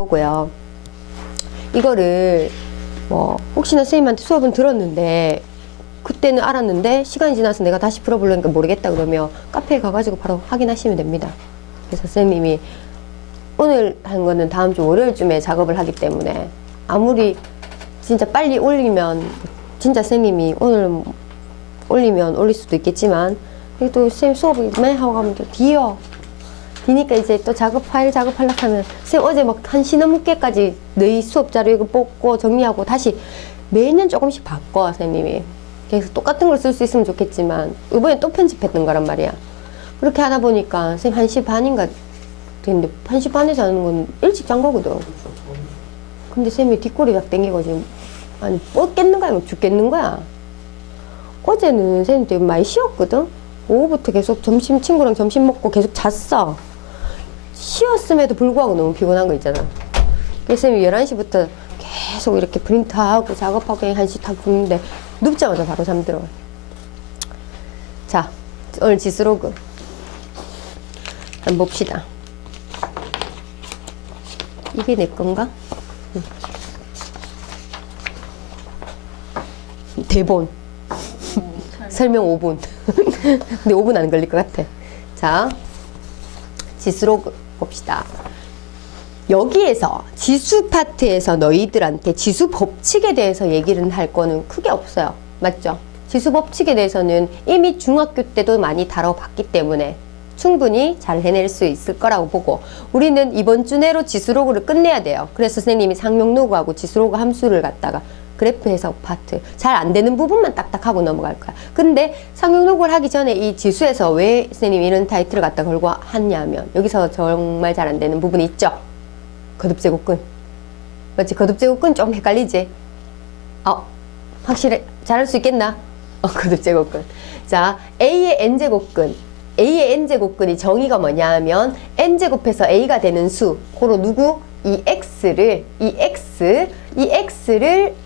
거고요. 이거를 뭐 혹시나 선생님한테 수업은 들었는데 그때는 알았는데 시간이 지나서 내가 다시 풀어보려니까 모르겠다 그러면 카페에 가가지고 바로 확인하시면 됩니다. 그래서 선생님이 오늘 한 거는 다음 주 월요일쯤에 작업을 하기 때문에 아무리 진짜 빨리 올리면 진짜 선생님이 오늘 올리면 올릴 수도 있겠지만 또 선생님 수업을 맨 하고 가면 또 뒤요. 뒤니까 이제 또 파일 작업하려고 하면 선생님 어제 막 1시 넘게까지 너희 수업 자료 이거 뽑고 정리하고 다시 매년 조금씩 바꿔 선생님이. 그래서 똑같은 걸 쓸 수 있으면 좋겠지만 이번에 또 편집했던 거란 말이야. 그렇게 하다 보니까 선생님 1시 반인가 됐는데 1시 반에 자는 건 일찍 잔 거거든. 근데 선생님이 뒷골이 딱 땡기고 지금 아니 뻗겠는 거야 뭐 죽겠는 거야. 어제는 선생님 되게 많이 쉬었거든. 오후부터 계속 친구랑 점심 먹고 계속 잤어. 쉬었음에도 불구하고 너무 피곤한 거 있잖아. 그래서 선생님이 11시부터 계속 이렇게 프린트하고 작업하고 그냥 1시 다 굽는데 눕자마자 바로 잠들어. 자, 오늘 지수로그 한번 봅시다. 이게 내 건가? 응. 대본 설명 5분 근데 5분 안 걸릴 것 같아. 자, 지수로그 봅시다. 여기에서 지수 파트에서 너희들한테 지수 법칙에 대해서 얘기를 할 거는 크게 없어요. 맞죠? 지수 법칙에 대해서는 이미 중학교 때도 많이 다뤄봤기 때문에 충분히 잘 해낼 수 있을 거라고 보고 우리는 이번 주 내로 지수로그를 끝내야 돼요. 그래서 선생님이 상용로그하고 지수로그 함수를 갖다가 그래프 해석 파트 잘 안 되는 부분만 딱딱하고 넘어갈 거야. 근데 상용로그를 하기 전에 이 지수에서 왜 선생님이 이런 타이틀을 갖다 걸고 하냐면 여기서 정말 잘 안 되는 부분이 있죠. 거듭제곱근. 맞지? 거듭제곱근 좀 헷갈리지? 확실히 잘할 수 있겠나? 거듭제곱근. 자, A의 N제곱근. A의 N제곱근이 정의가 뭐냐 하면 N제곱해서 A가 되는 수. 고로 누구? 이 X를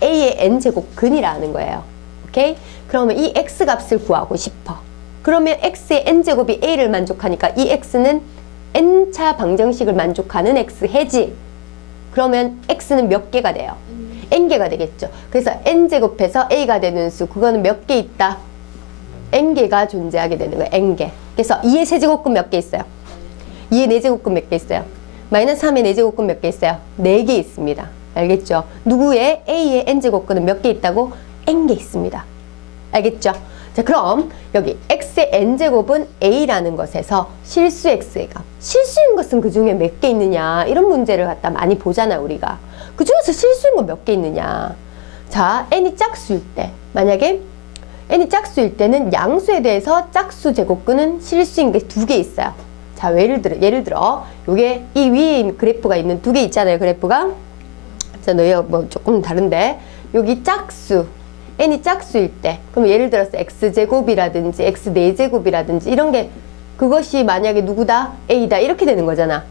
A의 N제곱근이라는 거예요. 오케이? 그러면 이 X 값을 구하고 싶어. 그러면 X의 N제곱이 A를 만족하니까 이 X는 N차 방정식을 만족하는 X 해지. 그러면 X는 몇 개가 돼요? N개가 되겠죠. 그래서 N제곱해서 A가 되는 수, 그거는 몇 개 있다? N개가 존재하게 되는 거예요. N개. 그래서 2의 세제곱근 몇 개 있어요? 2의 4제곱근 몇 개 있어요? 마이너스 3의 4제곱근 몇 개 있어요? 4개 있습니다. 알겠죠? 누구의 A의 N제곱근은 몇 개 있다고? N개 있습니다. 알겠죠? 자, 그럼 여기 X의 N제곱은 A라는 것에서 실수 X의 값. 실수인 것은 그 중에 몇 개 있느냐 이런 문제를 갖다 많이 보잖아 우리가. 그 중에서 실수인 건 몇 개 있느냐. 자, N이 짝수일 때 만약에 N이 짝수일 때는 양수에 대해서 짝수 제곱근은 실수인 게 2개 있어요. 자, 예를 들어 요게 이 위에 그래프가 있는 2개 있잖아요. 그래프가. 자, 너희 뭐 조금 다른데 여기 짝수 N이 짝수일 때 그럼 예를 들어서 X제곱이라든지 X4제곱이라든지 이런 게 그것이 만약에 누구다? A다 이렇게 되는 거잖아.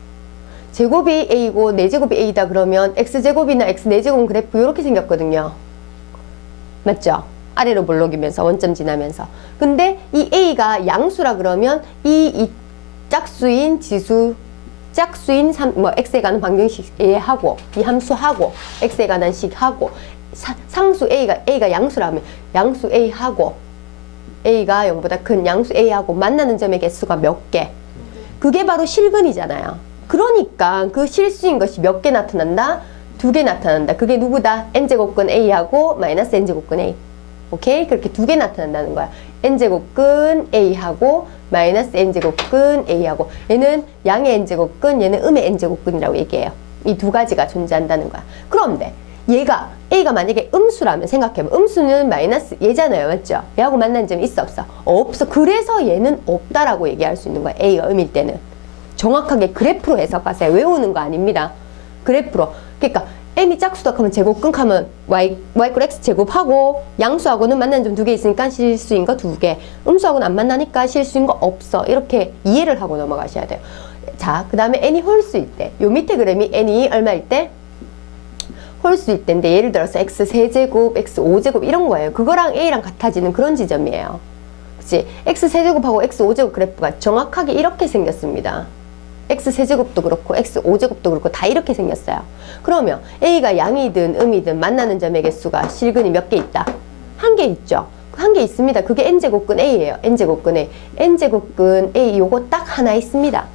제곱이 A고 4제곱이 A다 그러면 X제곱이나 X4제곱 그래프 이렇게 생겼거든요. 맞죠? 아래로 볼록이면서 원점 지나면서. 근데 이 A가 양수라 그러면 이 짝수인 지수 짝수인 X에 관한 방정식 하고 이 함수하고 X에 관한 식하고 상수 A가 양수라면 양수 A하고 A가 0보다 큰 양수 A하고 만나는 점의 개수가 몇 개? 그게 바로 실근이잖아요. 그러니까 그 실수인 것이 몇 개 나타난다? 2개 나타난다. 그게 누구다? N제곱근 A하고 마이너스 N제곱근 A. 오케이? 그렇게 2개 나타난다는 거야. N제곱근 A하고 마이너스 N제곱근 A하고 얘는 양의 N제곱근 얘는 음의 N제곱근이라고 얘기해요. 이 2가지가 존재한다는 거야. 그런데 얘가 A가 만약에 음수라면 생각해봐. 음수는 마이너스 얘잖아요. 맞죠? 얘하고 만난 점이 있어 없어? 없어. 그래서 얘는 없다라고 얘기할 수 있는 거야. A가 음일 때는. 정확하게 그래프로 해석하세요. 외우는 거 아닙니다. 그래프로. 그러니까 N이 짝수다 하면 제곱근 하면 Y X 제곱하고 양수하고는 만난 점 2개 있으니까 실수인 거 2개. 음수하고는 안 만나니까 실수인 거 없어. 이렇게 이해를 하고 넘어가셔야 돼요. 자, 그 다음에 N이 홀수일 때. 요 밑에 그림이 N이 얼마일 때? 홀수일 때인데 예를 들어서 X3제곱, X5제곱 이런 거예요. 그거랑 A랑 같아지는 그런 지점이에요. 그치? X3제곱하고 X5제곱 그래프가 정확하게 이렇게 생겼습니다. x 세제곱도 그렇고 x 5제곱도 그렇고 다 이렇게 생겼어요. 그러면 a가 양이든 음이든 만나는 점의 개수가 실근이 몇 개 있다? 한 개 있죠. 한 개 있습니다. 그게 n제곱근 a예요. n제곱근 a. n제곱근 a 요거 딱 하나 있습니다.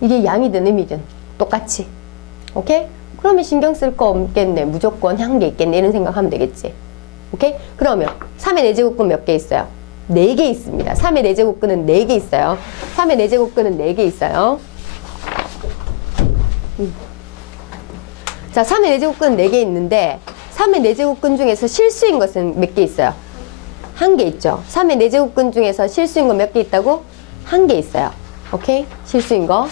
이게 양이든 음이든 똑같이. 오케이? 그러면 신경 쓸 거 없겠네. 무조건 한 개 있겠네. 이런 생각하면 되겠지. 오케이? 그러면 3의 4제곱근 몇 개 있어요? 4개 있습니다. 3의 4제곱근은 4개 있어요. 3의 4제곱근은 4개 있어요. 자, 3의 4제곱근은 4개 있는데 3의 4제곱근 중에서 실수인 것은 몇 개 있어요? 한 개 있죠. 3의 4제곱근 중에서 실수인 거 몇 개 있다고? 한 개 있어요. 오케이? 실수인 거.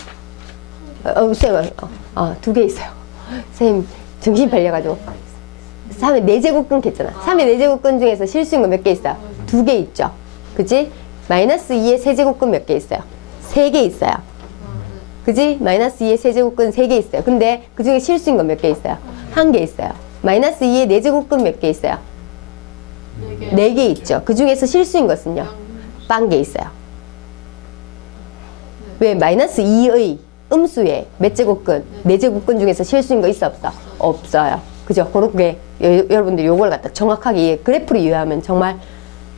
쌤, 2개 있어요. 쌤, 정신 팔려가지고. 3의 4제곱근 했잖아. 3의 4제곱근 중에서 실수인 거 몇 개 있어요? 2개 있죠. 그지? 마이너스 2의 세제곱근 몇 개 있어요? 3개 있어요. 그지? 마이너스 2의 세제곱근 3개 있어요. 근데 그 중에 실수인 거 몇 개 있어요? 한 개 있어요. 마이너스 2의 4제곱근 몇 개 있어요? 4개 있죠. 그 중에서 실수인 것은요? 딴 게 있어요. 왜? 마이너스 2의 음수의 몇 제곱근? 4제곱근 중에서 실수인 거 있어 없어? 없어요. 그죠? 그렇게 여러분들 요걸 갖다 정확하게 그래프로 이해하면 정말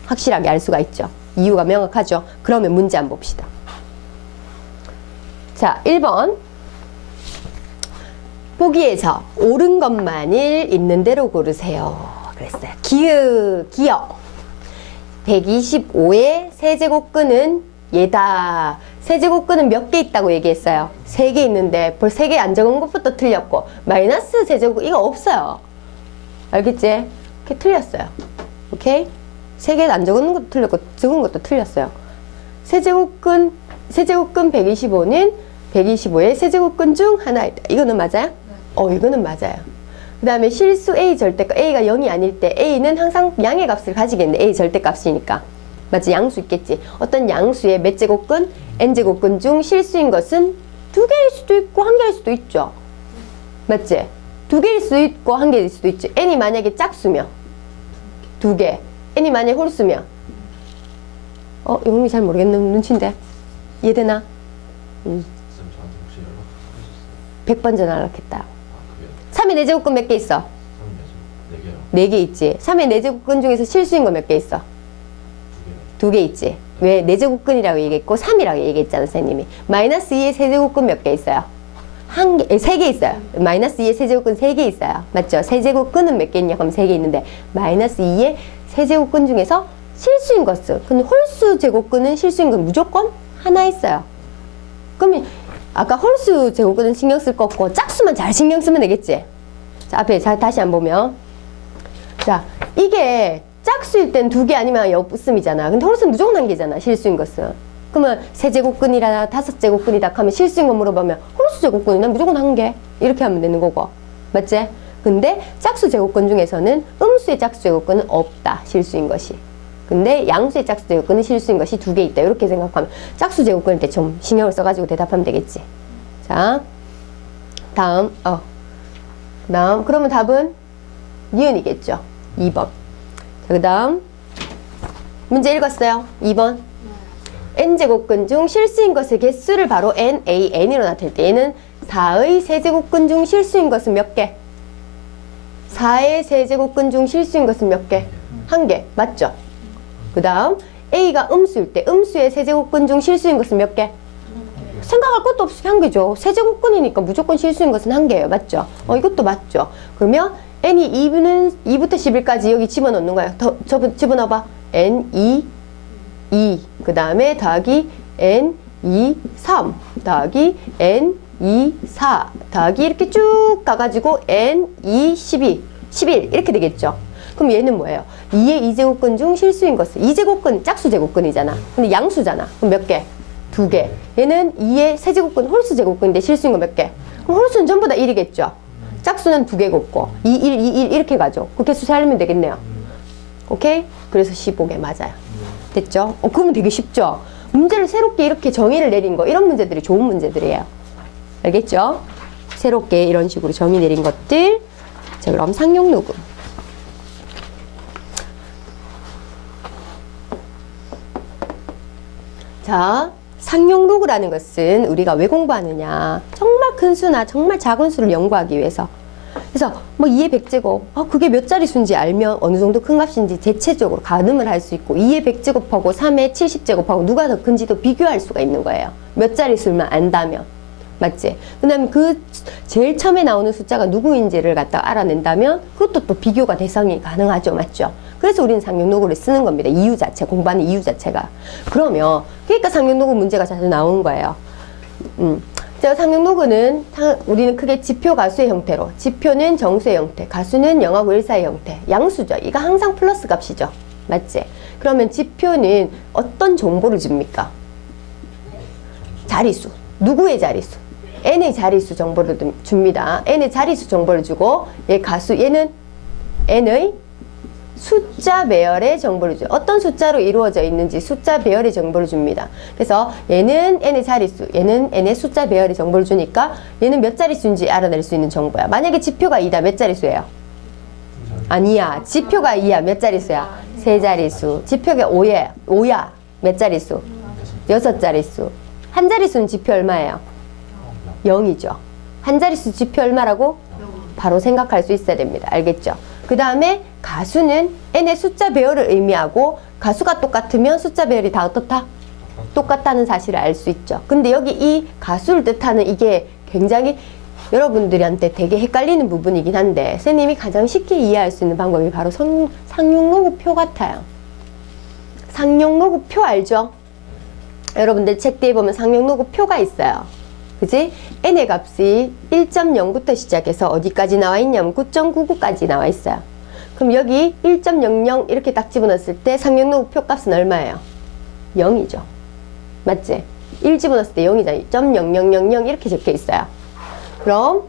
확실하게 알 수가 있죠. 이유가 명확하죠. 그러면 문제 한번 봅시다. 자, 1번. 보기에서 옳은 것만일 있는 대로 고르세요. 그랬어요. 기억. 125의 세제곱근은 얘다. 세제곱근은 몇 개 있다고 얘기했어요? 3개 있는데 벌 3개 안 적은 것부터 틀렸고 마이너스 세제곱근 이거 없어요. 알겠지? 이렇게 틀렸어요. 오케이? 3개 안 적은 것도 틀렸고 적은 것도 틀렸어요. 세제곱근 125는 125의 세제곱근 중 하나이다. 이거는 맞아요? 이거는 맞아요. 그 다음에 실수 A 절대값, A가 0이 아닐 때 A는 항상 양의 값을 가지겠네. A 절대값이니까. 맞지? 양수 있겠지. 어떤 양수의 몇 제곱근? n제곱근 중 실수인 것은 2개일 수도 있고 1개일 수도 있죠. 맞지? 2개일 수도 있고 1개일 수도 있지. n이 만약에 짝수면 2개. n이 만약에 홀수면 영미 잘 모르겠는 눈치인데 이해되나? 100번 전화 연락했다. 3의 4제곱근 몇 개 있어? 4개 있지. 3의 4제곱근 중에서 실수인 거 몇 개 있어? 2개 있지. 왜? 4제곱근이라고 얘기했고 3이라고 얘기했잖아 선생님이. 마이너스 2의 세제곱근 몇 개 있어요? 3개 있어요. 마이너스 2의 세제곱근 3개 있어요. 맞죠? 세제곱근은 몇 개 있냐? 그럼 3개 있는데 마이너스 2의 세제곱근 중에서 실수인 것은, 근데 홀수 제곱근은 실수인 건 무조건 하나 있어요. 그러면 아까 홀수 제곱근은 신경 쓸 거 없고 짝수만 잘 신경 쓰면 되겠지. 자, 앞에 다시 한번 보면, 자, 이게 짝수일 땐 2개 아니면 없음이잖아. 근데 홀수는 무조건 1개잖아. 실수인 것은. 그러면 세제곱근이라 5제곱근이다 하면 실수인 거 물어보면 홀수 제곱근이나 무조건 1개 이렇게 하면 되는 거고. 맞지? 근데 짝수 제곱근 중에서는 음수의 짝수 제곱근은 없다. 실수인 것이. 근데 양수의 짝수 제곱근은 실수인 것이 2개 있다. 이렇게 생각하면 짝수 제곱근일 때 좀 신경을 써가지고 대답하면 되겠지. 자, 다음 그러면 답은 니은이겠죠. 2번. 자, 그 다음 문제 읽었어요. 2번. n제곱근 중 실수인 것의 개수를 바로 n으로 나타낼 때 얘는 4의 세제곱근 중 실수인 것은 몇 개? 4의 세제곱근 중 실수인 것은 몇 개? 1개. 맞죠? 그 다음 a가 음수일 때 음수의 세제곱근 중 실수인 것은 몇 개? 생각할 것도 없이 1개죠. 세제곱근이니까 무조건 실수인 것은 1개예요. 맞죠? 이것도 맞죠? 그러면 n이 2부터 11까지 여기 집어넣는 거야. 집어넣어봐. n2, 2. 그 다음에 더하기 n2, 3. 더하기 n2, 4. 더하기 이렇게 쭉 가가지고 n2, 12. 11. 이렇게 되겠죠. 그럼 얘는 뭐예요? 2의 2제곱근 중 실수인 것은 2제곱근 짝수 제곱근이잖아. 근데 양수잖아. 그럼 몇 개? 2개. 얘는 2의 세제곱근 홀수 제곱근인데 실수인 거 몇 개? 그럼 홀수는 전부 다 1이겠죠. 짝수는 2개곱고 2, 1, 2, 1 이렇게 가죠. 그 개수 살리면 되겠네요. 오케이? 그래서 15개 맞아요. 됐죠? 그러면 되게 쉽죠? 문제를 새롭게 이렇게 정의를 내린 거, 이런 문제들이 좋은 문제들이에요. 알겠죠? 새롭게 이런 식으로 정의 내린 것들. 자, 그럼 상용녹음. 자, 상용 로그라는 것은 우리가 왜 공부하느냐? 정말 큰 수나 정말 작은 수를 연구하기 위해서. 그래서 뭐 2의 100제곱, 그게 몇 자릿수인지 알면 어느 정도 큰 값인지 대체적으로 가늠을 할 수 있고 2의 100제곱하고 3의 70제곱하고 누가 더 큰지도 비교할 수가 있는 거예요. 몇 자릿수만 안다면. 맞지? 그 다음에 그 제일 처음에 나오는 숫자가 누구인지를 갖다가 알아낸다면 그것도 또 비교가 대상이 가능하죠. 맞죠? 그래서 우리는 상용로그를 쓰는 겁니다. 이유 자체, 공부하는 이유 자체가. 그러면 그러니까 상용로그 문제가 자주 나오는 거예요. 자, 상용로그는 우리는 크게 지표 가수의 형태로, 지표는 정수의 형태, 가수는 0하고 1 사이의 형태, 양수죠. 이거 항상 플러스 값이죠. 맞지? 그러면 지표는 어떤 정보를 줍니까? 자리수. 누구의 자리수? n의 자리수 정보를 줍니다. n의 자리수 정보를 주고 얘 가수, 얘는 n의 숫자 배열의 정보를 줘요. 어떤 숫자로 이루어져 있는지 숫자 배열의 정보를 줍니다. 그래서 얘는 n의 자리수, 얘는 n의 숫자 배열의 정보를 주니까 얘는 몇 자릿수인지 알아낼 수 있는 정보야. 만약에 지표가 2다. 몇 자릿수예요? 아니야. 지표가 2야. 몇 자릿수야? 3자릿수. 지표가 5야. 몇 자릿수? 6자릿수. 한 자릿수는 지표 얼마예요? 0이죠. 한 자릿수 지표 얼마라고? 바로 생각할 수 있어야 됩니다. 알겠죠? 그 다음에 가수는 n의 숫자 배열을 의미하고 가수가 똑같으면 숫자 배열이 다 어떻다? 똑같다는 사실을 알 수 있죠. 근데 여기 이 가수를 뜻하는 이게 굉장히 여러분들한테 되게 헷갈리는 부분이긴 한데 선생님이 가장 쉽게 이해할 수 있는 방법이 바로 상용로그표 같아요. 상용로그표 알죠? 여러분들 책 뒤에 보면 상용로그표가 있어요. 그지? n의 값이 1.0부터 시작해서 어디까지 나와 있냐면 9.99까지 나와 있어요. 그럼 여기 1.00 이렇게 딱 집어넣었을 때 상용로그표 값은 얼마예요? 0이죠. 맞지? 1 집어넣었을 때 0이잖아요. 0.0000 이렇게 적혀 있어요. 그럼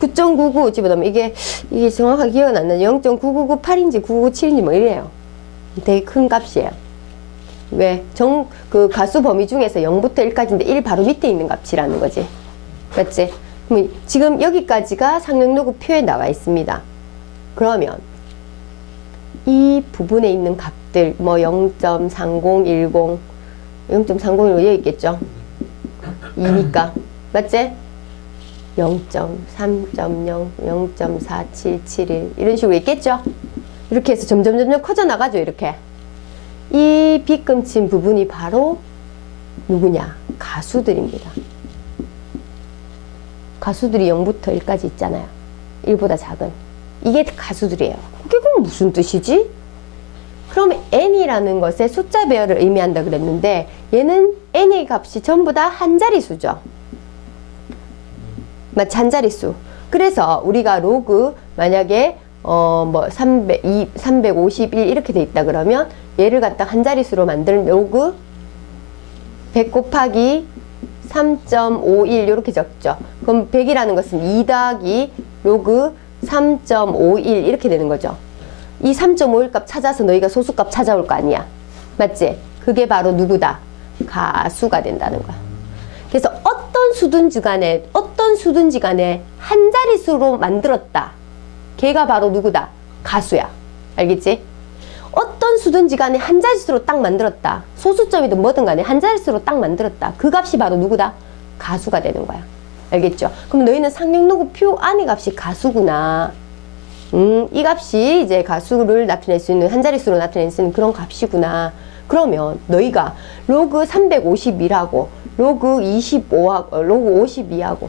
9.99 집어넣으면 이게 정확하게 기억은 안 나요. 0.9998인지 997인지 뭐 이래요. 되게 큰 값이에요. 왜? 그 가수 범위 중에서 0부터 1까지인데 1 바로 밑에 있는 값이라는 거지. 맞지? 그럼 지금 여기까지가 상용로그 표에 나와 있습니다. 그러면 이 부분에 있는 값들 뭐 0.3010 0.3010 여기 있겠죠? 2니까. 맞지? 0.3.0 0.4771 이런 식으로 있겠죠? 이렇게 해서 점점 커져 나가죠. 이렇게. 이 빗금친 부분이 바로 누구냐? 가수들입니다. 가수들이 0부터 1까지 있잖아요. 1보다 작은. 이게 가수들이에요. 그게 그럼 무슨 뜻이지? 그러면 n이라는 것의 숫자 배열을 의미한다 그랬는데 얘는 n의 값이 전부 다 한 자리수죠. 마치 한 자리수. 그래서 우리가 로그 만약에 뭐 351 이렇게 돼 있다 그러면 얘를 갖다 한 자릿수로 만드는 로그 100 곱하기 3.51 이렇게 적죠. 그럼 100이라는 것은 2 더하기 로그 3.51 이렇게 되는 거죠. 이 3.51 값 찾아서 너희가 소수값 찾아올 거 아니야. 맞지? 그게 바로 누구다? 가수가 된다는 거야. 그래서 어떤 수든지 간에 한 자릿수로 만들었다. 걔가 바로 누구다? 가수야. 알겠지? 어떤 수든지 간에 한 자릿수로 딱 만들었다. 소수점이든 뭐든 간에 한 자릿수로 딱 만들었다. 그 값이 바로 누구다? 가수가 되는 거야. 알겠죠? 그럼 너희는 상용로그 표 안의 값이 가수구나. 이 값이 이제 가수를 나타낼 수 있는, 한 자릿수로 나타낼 수 있는 그런 값이구나. 그러면 너희가 로그 352하고 로그 25하고 로그 52하고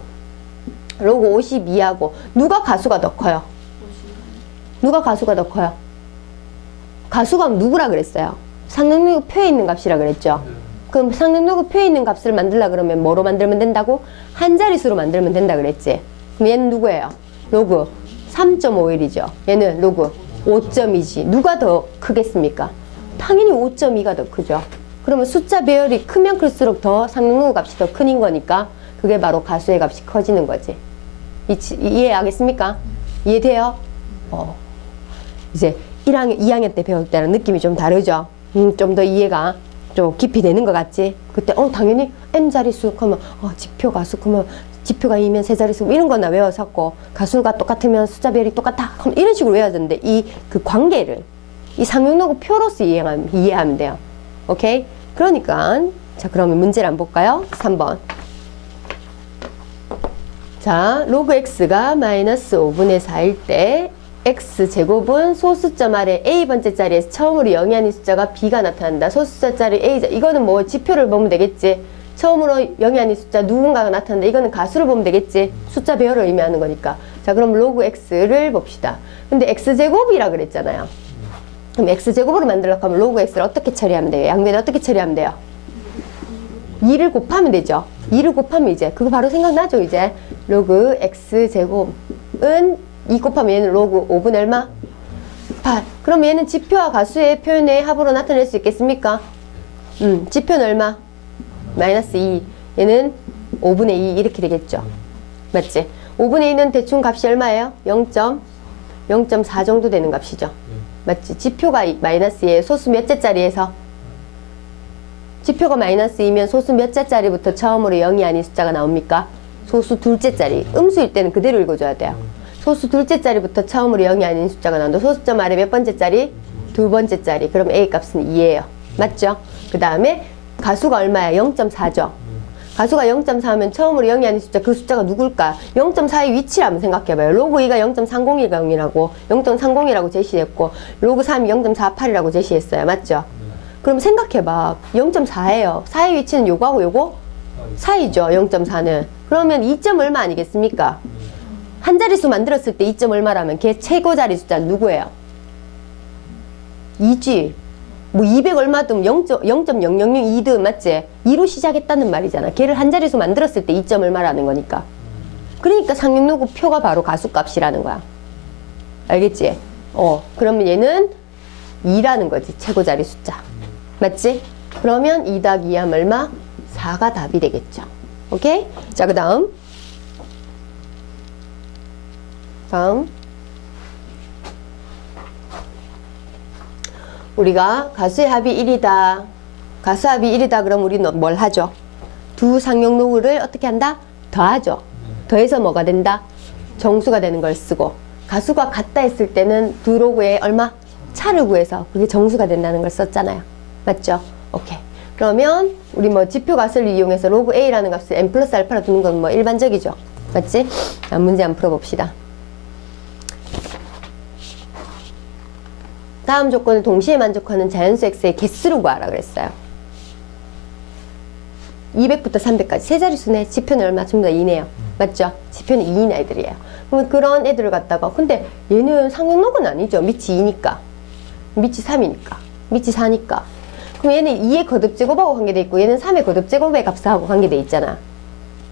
로그 52하고 누가 가수가 더 커요? 누가 가수가 더 커요? 가수가 누구라 그랬어요? 상용로그 표에 있는 값이라 그랬죠? 그럼 상용로그 표에 있는 값을 만들려 그러면 뭐로 만들면 된다고? 한 자릿수로 만들면 된다 그랬지? 그럼 얘는 누구예요? 로그 3.51이죠. 얘는 로그 5.2지. 누가 더 크겠습니까? 당연히 5.2가 더 크죠. 그러면 숫자 배열이 크면 클수록 더 상용로그 값이 더 큰 거니까 그게 바로 가수의 값이 커지는 거지. 이해하겠습니까? 이해돼요? 이제 1학년, 2학년 때 배울 때랑 느낌이 좀 다르죠? 좀 더 이해가 좀 깊이 되는 것 같지? 그때 당연히 n자릿수 하면 지표 가수 그러면 지표가 2면 세자릿수 이런 거나 외워서고 가수가 똑같으면 숫자 배열이 똑같다 이런 식으로 외워야 되는데 그 관계를 이 상용로그 표로서 이해하면 돼요. 오케이? 그러니까 자, 그러면 문제를 한번 볼까요? 3번. 자, 로그 x가 마이너스 5분의 4일 때 x제곱은 소수점 아래 a번째 자리에서 처음으로 0이 아닌 숫자가 b가 나타난다. 소수자 자리 a, 이거는 뭐 지표를 보면 되겠지. 처음으로 0이 아닌 숫자 누군가가 나타난다. 이거는 가수를 보면 되겠지. 숫자 배열을 의미하는 거니까. 자, 그럼 로그 x를 봅시다. 근데 x제곱이라 그랬잖아요. 그럼 x제곱으로 만들려고 하면 로그 x를 어떻게 처리하면 돼요? 양변에 어떻게 처리하면 돼요? 2를 곱하면 되죠. 2를 곱하면 이제 그거 바로 생각나죠. 이제 로그 x제곱은 2 곱하면 얘는 로그 5분의 얼마? 8. 그럼 얘는 지표와 가수의 표현의 합으로 나타낼 수 있겠습니까? 지표는 얼마? 마이너스 2. 얘는 5분의 2 이렇게 되겠죠. 맞지? 5분의 2는 대충 값이 얼마예요? 0.4 정도 되는 값이죠. 맞지? 지표가 마이너스 2예요. 소수 몇째 자리에서? 지표가 마이너스 2면 소수 몇째 자리부터 처음으로 0이 아닌 숫자가 나옵니까? 소수 둘째 자리. 음수일 때는 그대로 읽어줘야 돼요. 소수 둘째 자리부터 처음으로 0이 아닌 숫자가 나온다. 소수점 아래 몇 번째 자리? 두 번째 자리. 그럼 A 값은 2예요. 맞죠? 그 다음에 가수가 얼마야? 0.4죠. 가수가 0.4면 처음으로 0이 아닌 숫자, 그 숫자가 누굴까? 0.4의 위치를 한번 생각해봐요. 로그 2가 0.3010이라고 0.30이라고 제시했고 로그 3이 0.48이라고 제시했어요. 맞죠? 그럼 생각해봐. 0.4예요. 4의 위치는 요거하고 요거 사이죠. 0.4는. 그러면 2점 얼마 아니겠습니까? 한 자릿수 만들었을 때 2점 얼마라면 걔 최고 자리 숫자는 누구예요? 2지. 뭐 200 얼마든 0.0002든 맞지? 2로 시작했다는 말이잖아. 걔를 한 자릿수 만들었을 때 2점 얼마라는 거니까. 그러니까 상륙로그 표가 바로 가수값이라는 거야. 알겠지? 그러면 얘는 2라는 거지. 최고 자리 숫자. 맞지? 그러면 2 더하기 2 하면 얼마? 4가 답이 되겠죠. 오케이? 자, 그 다음. 우리가 가수의 합이 1이다. 가수 합이 1이다. 그럼 우리는 뭘 하죠? 두 상용로그를 어떻게 한다? 더하죠. 더해서 뭐가 된다? 정수가 되는 걸 쓰고, 가수가 같다 했을 때는 두 로그에 얼마? 차를 구해서 그게 정수가 된다는 걸 썼잖아요. 맞죠? 오케이. 그러면 우리 뭐 지표 가수를 이용해서 로그 A라는 값을 n 플러스 알파로 두는 건 뭐 일반적이죠. 맞지? 자, 문제 한번 풀어봅시다. 다음 조건을 동시에 만족하는 자연수 x의 개수를 구하라 그랬어요. 200부터 300까지 세 자릿수네. 지표는 얼마? 전부 다 2네요. 맞죠? 지표는 2인 애들이에요. 그러면 그런 애들을 갖다가, 근데 얘는 상용로그는 아니죠. 밑이 2니까. 밑이 3이니까. 밑이 4니까. 그럼 얘는 2의 거듭제곱하고 관계돼 있고 얘는 3의 거듭제곱의 값하고 관계돼 있잖아.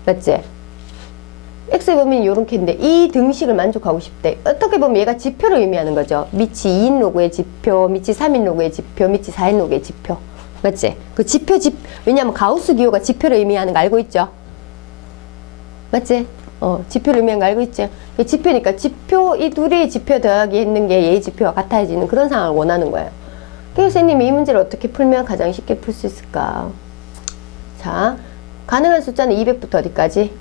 맞지? x의 범위는 요렇게 있는데 이 등식을 만족하고 싶대. 어떻게 보면 얘가 지표를 의미하는 거죠. 밑이 2인 로그의 지표, 밑이 3인 로그의 지표, 밑이 4인 로그의 지표. 맞지? 그 왜냐면 가우스 기호가 지표를 의미하는 거 알고 있죠? 맞지? 지표를 의미하는 거 알고 있죠? 지표니까 지표, 이 둘이 지표 더하기 했는 게 얘의 지표와 같아지는 그런 상황을 원하는 거예요. 그래서 선생님이 이 문제를 어떻게 풀면 가장 쉽게 풀 수 있을까? 자, 가능한 숫자는 200부터 어디까지?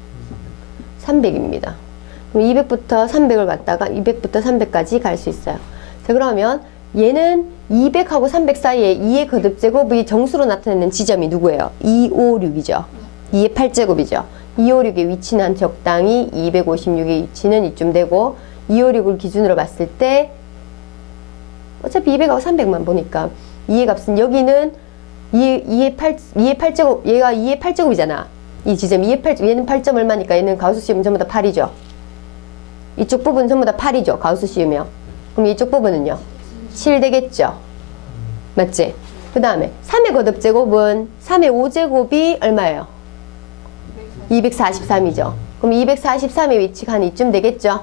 300입니다. 그럼 200부터 300을 갖다가 200부터 300까지 갈 수 있어요. 자, 그러면 얘는 200하고 300 사이에 2의 거듭제곱이 정수로 나타내는 지점이 누구예요? 256이죠. 2의 8제곱이죠. 256의 위치는 적당히 256의 위치는 이쯤 되고 256을 기준으로 봤을 때 어차피 200하고 300만 보니까 2의 값은 여기는 2의 8제곱, 얘가 2의 8제곱이잖아. 이 지점 2의 8, 얘는 8점 얼마니까 얘는 가우스 씌우면 전부 다 8이죠. 이쪽 부분은 전부 다 8이죠. 가우스 씌우면. 그럼 이쪽 부분은요? 7 되겠죠. 맞지? 그 다음에 3의 거듭제곱은 3의 5제곱이 얼마예요? 243이죠. 그럼 243의 위치가 한 이쯤 되겠죠.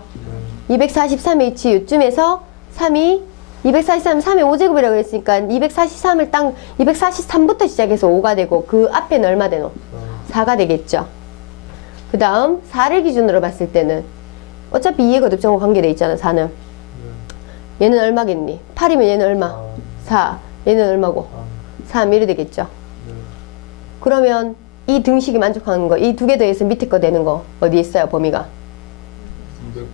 243의 위치 이쯤에서 3이 243, 3의 5제곱이라고 그랬으니까 243을 딱 243부터 시작해서 5가 되고 그 앞에는 얼마 되노? 4가 되겠죠. 그 다음 4를 기준으로 봤을 때는 어차피 2의 거듭제곱 관계돼 있잖아. 4는 얘는 얼마겠니? 8이면 얘는 얼마? 4. 얘는 얼마고? 3 이래 되겠죠. 그러면 이 등식이 만족하는 거, 이 두 개 더해서 밑에 거 되는 거 어디 있어요? 범위가? 200부터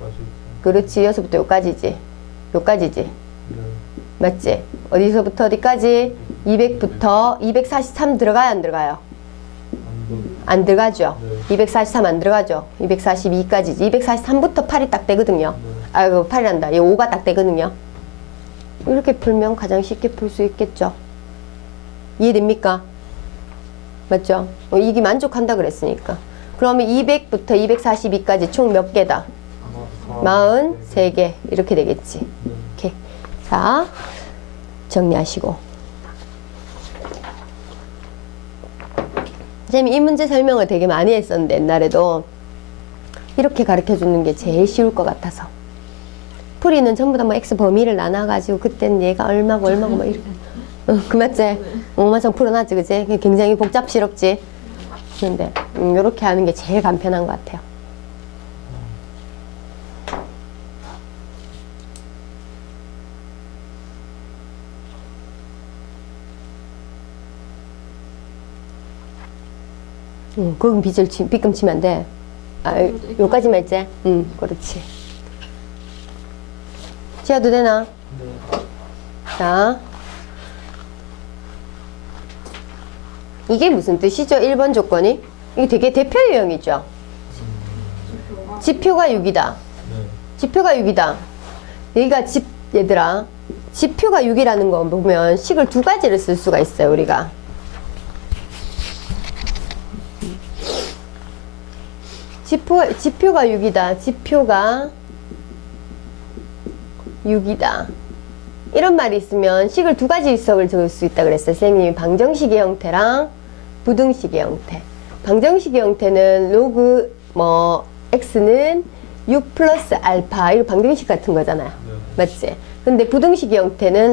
240. 그렇지. 여기서부터 여기까지지. 여기까지지. 맞지? 어디서부터 어디까지? 200부터 243 들어가요, 안 들어가요? 안 들어가죠. 243 안 들어가죠. 242까지지. 243부터 8이 딱 되거든요. 아이고 8이란다. 이 5가 딱 되거든요. 이렇게 풀면 가장 쉽게 풀 수 있겠죠. 이해됩니까? 맞죠? 이게 만족한다 그랬으니까. 그러면 200부터 242까지 총 몇 개다? 43개. 이렇게 되겠지. 이렇게. 자, 정리하시고. 선생님이 이 문제 설명을 되게 많이 했었는데 옛날에도 이렇게 가르쳐 주는 게 제일 쉬울 것 같아서. 풀이는 전부 다 뭐 X 범위를 나눠가지고 그때는 얘가 얼마고 얼마고 막 이렇게. 그 맞지? 오만성 풀어놨지, 그치? 굉장히 복잡스럽지? 근데, 요렇게 하는 게 제일 간편한 것 같아요. 거긴 빗금 치면 안 돼. 아, 요까지만 있지? 그렇지. 지어도 되나? 자. 이게 무슨 뜻이죠? 1번 조건이? 이게 되게 대표 유형이죠? 지표가 6이다. 지표가 6이다. 여기가 얘들아. 지표가 6이라는 거 보면 식을 두 가지를 쓸 수가 있어요, 우리가. 지표가 6이다. 지표가 6이다. 이런 말이 있으면 식을 두 가지 석을 적을 수 있다 그랬어요. 선생님이 방정식의 형태랑 부등식의 형태. 방정식의 형태는 로그 x는 6 플러스 알파. 이거 방정식 같은 거잖아요. 맞지? 근데 부등식의 형태는